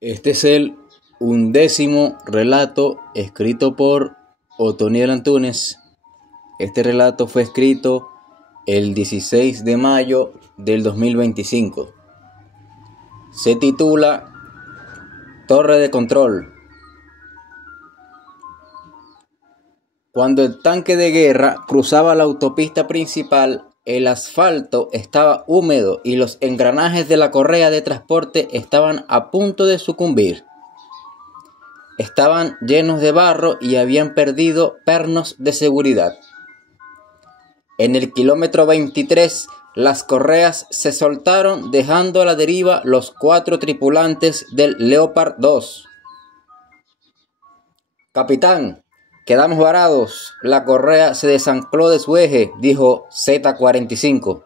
Este es el 11º relato escrito por Otoniel Antunes. Este relato fue escrito el 16 de mayo del 2025. Se titula Torre de Control. Cuando el tanque de guerra cruzaba la autopista principal, el asfalto estaba húmedo y los engranajes de la correa de transporte estaban a punto de sucumbir. Estaban llenos de barro y habían perdido pernos de seguridad. En el kilómetro 23, las correas se soltaron dejando a la deriva los 4 tripulantes del Leopard 2. «Capitán, quedamos varados. La correa se desancló de su eje», dijo Z-45,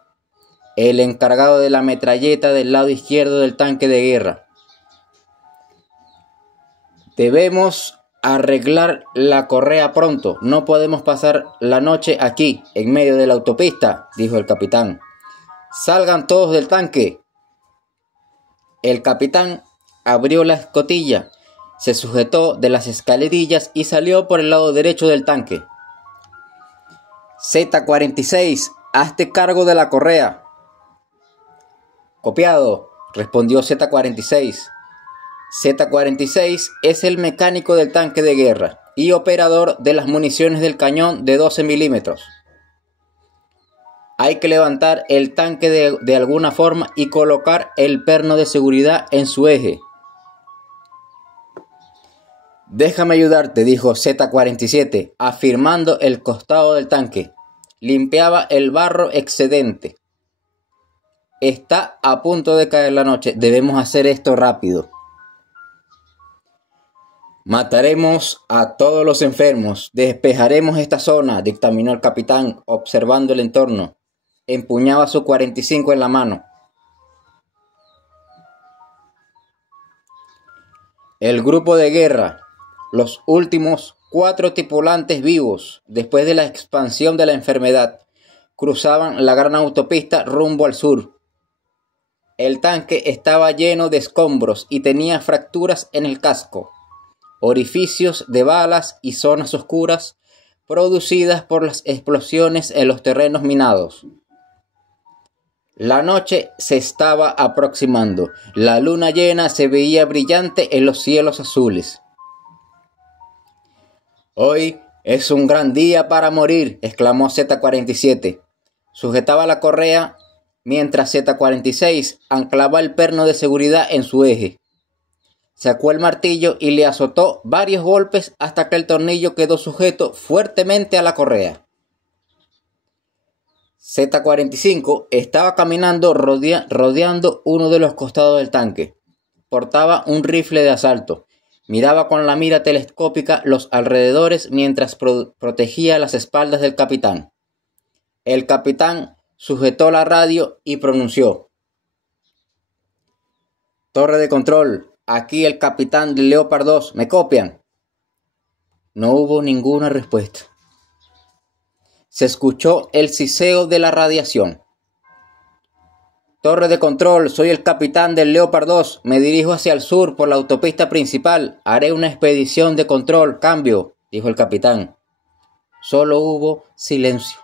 el encargado de la metralleta del lado izquierdo del tanque de guerra. «Debemos arreglar la correa pronto. No podemos pasar la noche aquí, en medio de la autopista», dijo el capitán. «Salgan todos del tanque». El capitán abrió la escotilla, se sujetó de las escalerillas y salió por el lado derecho del tanque. «Z-46, hazte cargo de la correa». «Copiado», respondió Z-46. Z-46 es el mecánico del tanque de guerra y operador de las municiones del cañón de 12 milímetros. Hay que levantar el tanque de alguna forma y colocar el perno de seguridad en su eje. «Déjame ayudarte», dijo Z-47, afirmando el costado del tanque. Limpiaba el barro excedente. «Está a punto de caer la noche. Debemos hacer esto rápido». «Mataremos a todos los enfermos. Despejaremos esta zona», dictaminó el capitán, observando el entorno. Empuñaba su 45 en la mano. El grupo de guerra, los últimos 4 tripulantes vivos después de la expansión de la enfermedad, cruzaban la gran autopista rumbo al sur. El tanque estaba lleno de escombros y tenía fracturas en el casco, orificios de balas y zonas oscuras producidas por las explosiones en los terrenos minados. La noche se estaba aproximando. La luna llena se veía brillante en los cielos azules. «Hoy es un gran día para morir», exclamó Z-47. Sujetaba la correa mientras Z-46 anclaba el perno de seguridad en su eje. Sacó el martillo y le azotó varios golpes hasta que el tornillo quedó sujeto fuertemente a la correa. Z-45 estaba caminando rodeando uno de los costados del tanque. Portaba un rifle de asalto. Miraba con la mira telescópica los alrededores mientras protegía las espaldas del capitán. El capitán sujetó la radio y pronunció: «Torre de control, aquí el capitán del Leopard 2, ¿me copian?». No hubo ninguna respuesta. Se escuchó el siseo de la radiación. «Torre de control, soy el capitán del Leopard 2. Me dirijo hacia el sur por la autopista principal. Haré una expedición de control. Cambio», dijo el capitán. Solo hubo silencio.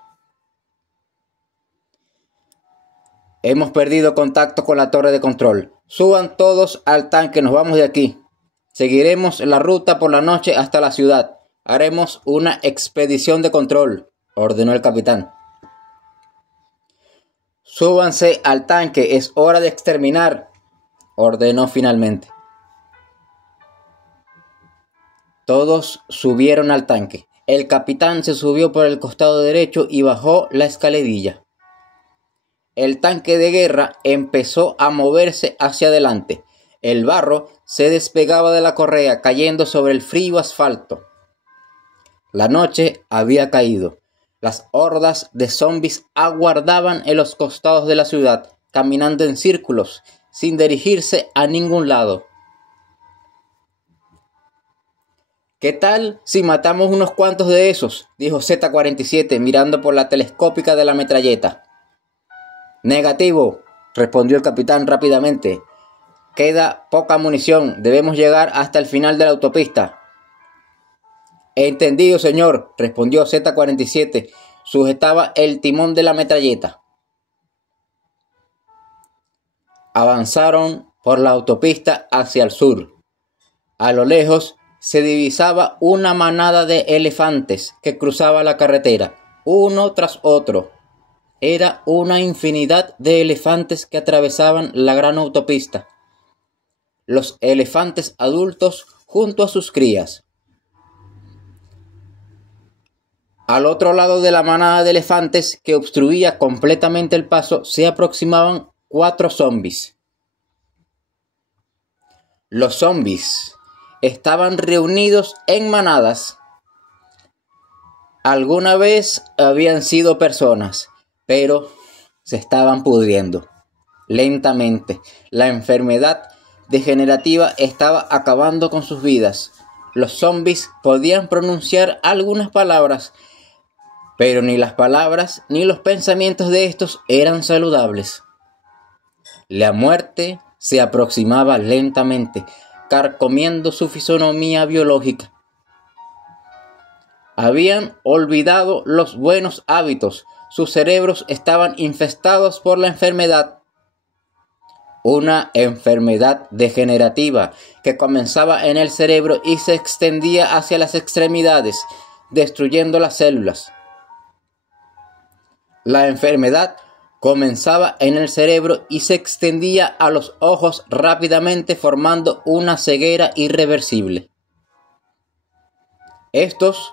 «Hemos perdido contacto con la torre de control. Suban todos al tanque, nos vamos de aquí. Seguiremos la ruta por la noche hasta la ciudad. Haremos una expedición de control», ordenó el capitán. «Súbanse al tanque, es hora de exterminar», ordenó finalmente. Todos subieron al tanque. El capitán se subió por el costado derecho y bajó la escalerilla. El tanque de guerra empezó a moverse hacia adelante. El barro se despegaba de la correa, cayendo sobre el frío asfalto. La noche había caído. Las hordas de zombies aguardaban en los costados de la ciudad, caminando en círculos, sin dirigirse a ningún lado. «¿Qué tal si matamos unos cuantos de esos?», dijo Z-47 mirando por la telescópica de la metralleta. «Negativo», respondió el capitán rápidamente. Queda poca munición. Debemos llegar hasta el final de la autopista. Entendido, señor, respondió Z-47. Sujetaba el timón de la metralleta. Avanzaron por la autopista hacia el sur. A lo lejos se divisaba una manada de elefantes que cruzaba la carretera, uno tras otro. Era una infinidad de elefantes que atravesaban la gran autopista. Los elefantes adultos junto a sus crías. Al otro lado de la manada de elefantes que obstruía completamente el paso se aproximaban 4 zombies. Los zombies estaban reunidos en manadas. Alguna vez habían sido personas, pero se estaban pudriendo lentamente. La enfermedad degenerativa estaba acabando con sus vidas. Los zombies podían pronunciar algunas palabras, pero ni las palabras ni los pensamientos de estos eran saludables. La muerte se aproximaba lentamente, carcomiendo su fisonomía biológica. Habían olvidado los buenos hábitos, sus cerebros estaban infestados por la enfermedad. Una enfermedad degenerativa que comenzaba en el cerebro y se extendía hacia las extremidades, destruyendo las células. La enfermedad comenzaba en el cerebro y se extendía a los ojos rápidamente, formando una ceguera irreversible. Estos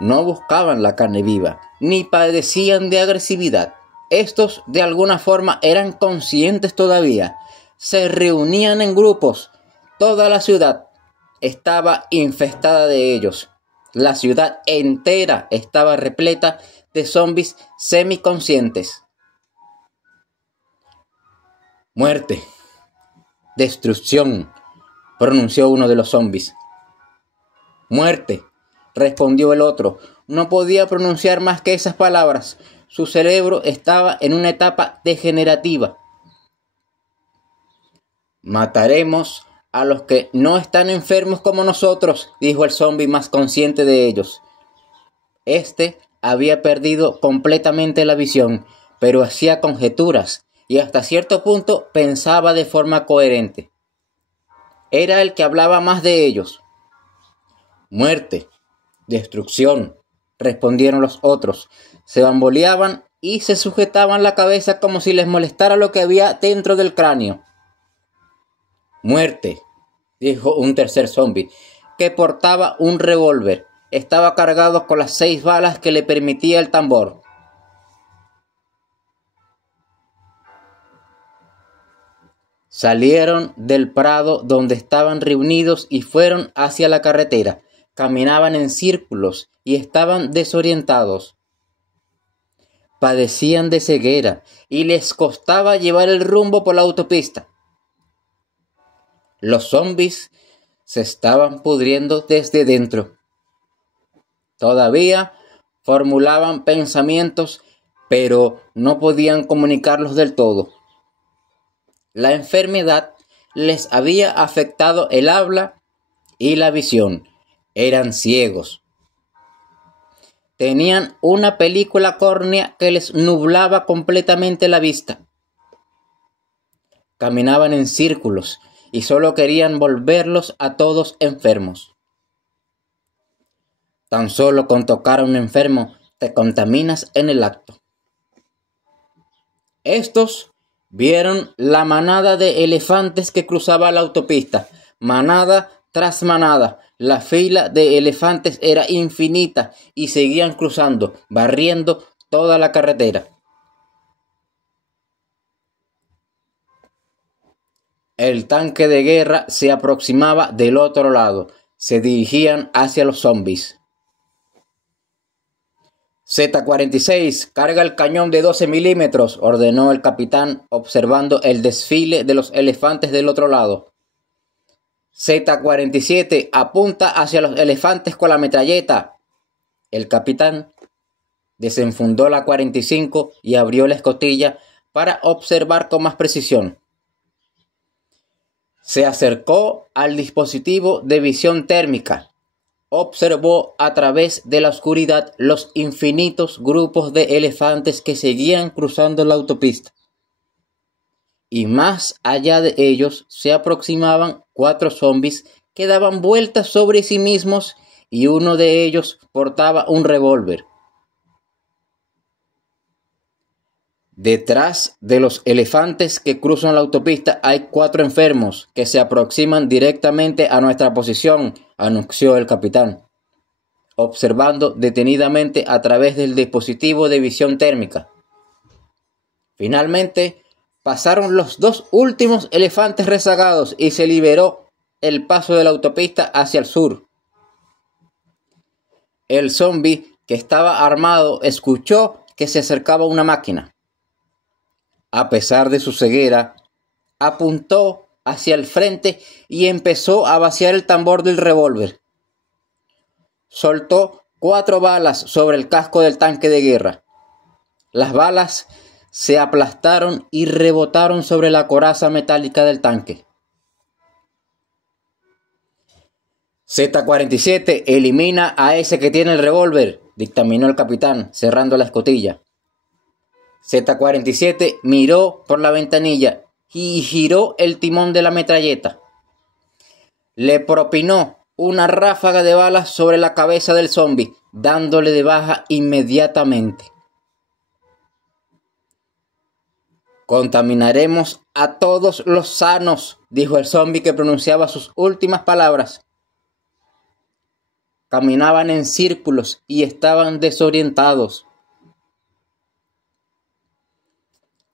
no buscaban la carne viva, ni padecían de agresividad. Estos de alguna forma eran conscientes todavía. Se reunían en grupos. Toda la ciudad estaba infestada de ellos. La ciudad entera estaba repleta de zombies semiconscientes. Muerte, destrucción, pronunció uno de los zombies. Muerte, respondió el otro. No podía pronunciar más que esas palabras. Su cerebro estaba en una etapa degenerativa. Mataremos a los que no están enfermos como nosotros, dijo el zombi más consciente de ellos. Este había perdido completamente la visión, pero hacía conjeturas y hasta cierto punto pensaba de forma coherente. Era el que hablaba más de ellos. Muerte, destrucción, respondieron los otros. Se bamboleaban y se sujetaban la cabeza como si les molestara lo que había dentro del cráneo. Muerte, dijo un tercer zombi, que portaba un revólver. Estaba cargado con las 6 balas que le permitía el tambor. Salieron del prado donde estaban reunidos y fueron hacia la carretera. Caminaban en círculos y estaban desorientados. Padecían de ceguera y les costaba llevar el rumbo por la autopista. Los zombies se estaban pudriendo desde dentro. Todavía formulaban pensamientos, pero no podían comunicarlos del todo. La enfermedad les había afectado el habla y la visión. Eran ciegos. Tenían una película córnea que les nublaba completamente la vista. Caminaban en círculos y solo querían volverlos a todos enfermos. Tan solo con tocar a un enfermo te contaminas en el acto. Estos vieron la manada de elefantes que cruzaba la autopista, manada tras manada. La fila de elefantes era infinita y seguían cruzando, barriendo toda la carretera. El tanque de guerra se aproximaba del otro lado. Se dirigían hacia los zombies. Z-46, carga el cañón de 12 milímetros, ordenó el capitán, observando el desfile de los elefantes del otro lado. Z-47, apunta hacia los elefantes con la metralleta. El capitán desenfundó la 45 y abrió la escotilla para observar con más precisión. Se acercó al dispositivo de visión térmica. Observó a través de la oscuridad los infinitos grupos de elefantes que seguían cruzando la autopista. Y más allá de ellos se aproximaban 4 zombies que daban vueltas sobre sí mismos y uno de ellos portaba un revólver. Detrás de los elefantes que cruzan la autopista hay 4 enfermos que se aproximan directamente a nuestra posición, anunció el capitán, observando detenidamente a través del dispositivo de visión térmica. Finalmente, pasaron los 2 últimos elefantes rezagados y se liberó el paso de la autopista hacia el sur. El zombi que estaba armado escuchó que se acercaba una máquina. A pesar de su ceguera, apuntó hacia el frente y empezó a vaciar el tambor del revólver. Soltó 4 balas sobre el casco del tanque de guerra. Las balas se aplastaron y rebotaron sobre la coraza metálica del tanque. Z-47, elimina a ese que tiene el revólver, dictaminó el capitán, cerrando la escotilla. Z-47 miró por la ventanilla y giró el timón de la metralleta. Le propinó una ráfaga de balas sobre la cabeza del zombi, dándole de baja inmediatamente. Contaminaremos a todos los sanos, dijo el zombi que pronunciaba sus últimas palabras. Caminaban en círculos y estaban desorientados.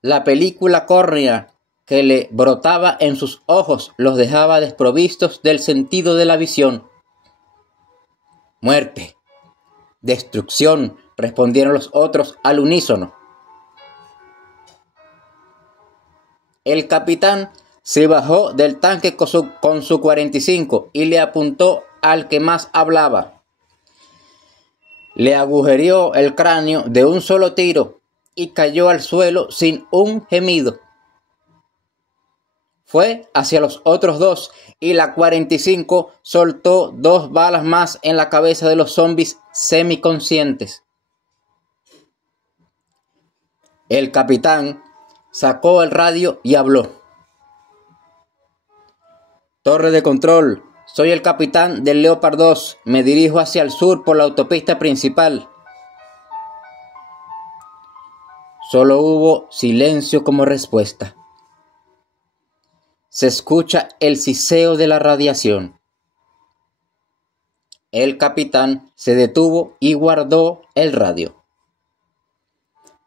La película córnea que le brotaba en sus ojos los dejaba desprovistos del sentido de la visión. Muerte, destrucción, respondieron los otros al unísono. El capitán se bajó del tanque con su 45 y le apuntó al que más hablaba. Le agujereó el cráneo de un solo tiro y cayó al suelo sin un gemido. Fue hacia los otros 2 y la 45 soltó 2 balas más en la cabeza de los zombies semiconscientes. El capitán sacó el radio y habló. Torre de control, soy el capitán del Leopard 2. Me dirijo hacia el sur por la autopista principal. Solo hubo silencio como respuesta. Se escucha el siseo de la radiación. El capitán se detuvo y guardó el radio.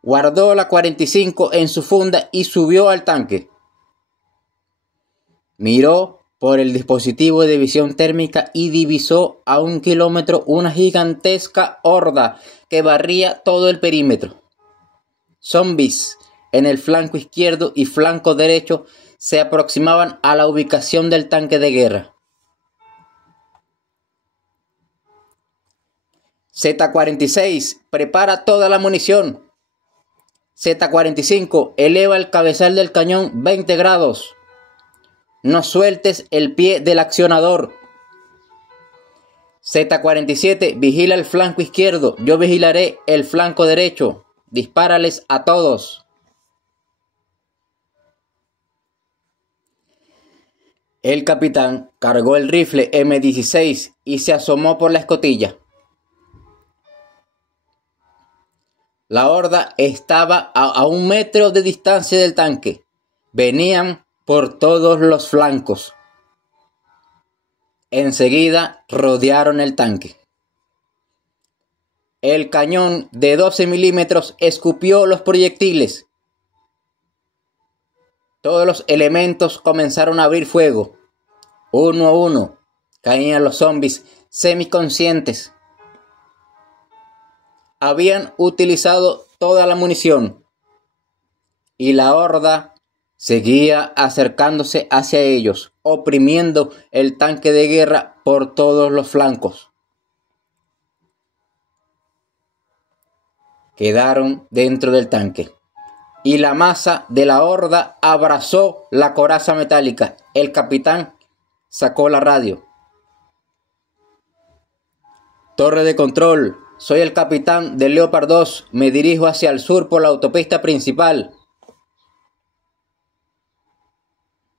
Guardó la 45 en su funda y subió al tanque. Miró por el dispositivo de visión térmica y divisó a 1 kilómetro una gigantesca horda que barría todo el perímetro. Zombies en el flanco izquierdo y flanco derecho se aproximaban a la ubicación del tanque de guerra. Z-46, prepara toda la munición. Z-45, eleva el cabezal del cañón 20 grados. No sueltes el pie del accionador. Z-47, vigila el flanco izquierdo. Yo vigilaré el flanco derecho. Dispárales a todos. El capitán cargó el rifle M16 y se asomó por la escotilla. La horda estaba a 1 metro de distancia del tanque. Venían por todos los flancos. Enseguida rodearon el tanque. El cañón de 12 milímetros escupió los proyectiles. Todos los elementos comenzaron a abrir fuego. Uno a uno caían los zombies semiconscientes. Habían utilizado toda la munición y la horda seguía acercándose hacia ellos, oprimiendo el tanque de guerra por todos los flancos. Quedaron dentro del tanque. y la masa de la horda abrazó la coraza metálica. El capitán sacó la radio. Torre de control, soy el capitán del Leopard 2. Me dirijo hacia el sur por la autopista principal.